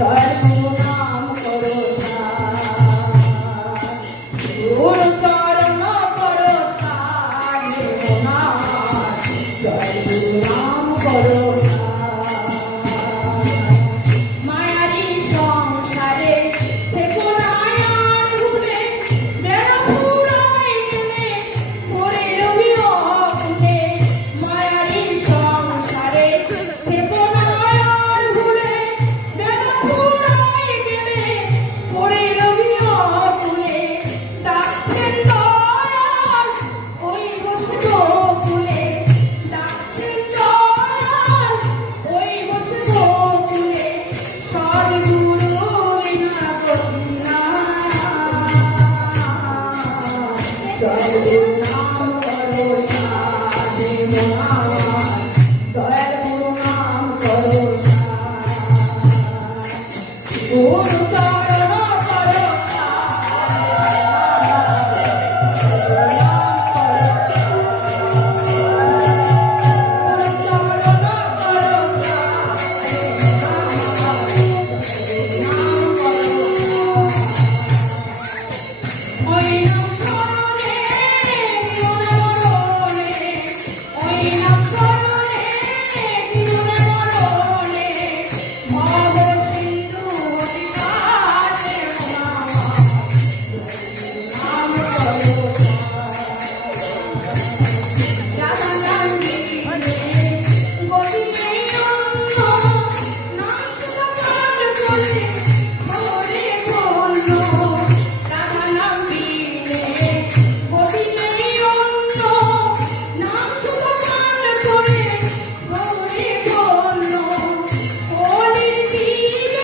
দয়াল গুরু নাম করো গুরু চরণ করো দয়াল গুরু নাম করো মায়ারি সংসারে থেকো না আর ভুলে বেলা ফুরায় গেলে পড়ে রবি অকুলে মায়ারি সংসারে থেকো না আর ভুলে বেলা ফুরায় গেলে পড়ে রবি অকুলে ডাকছেন দয়াল ওই বসে গোকুলে ডাকছেন দয়াল ওই বসে গোকুলে সদ্গুরু বিনা গতি নাই দয়াল গুরু নাম করো দয়াল গুরু নাম করো গুরু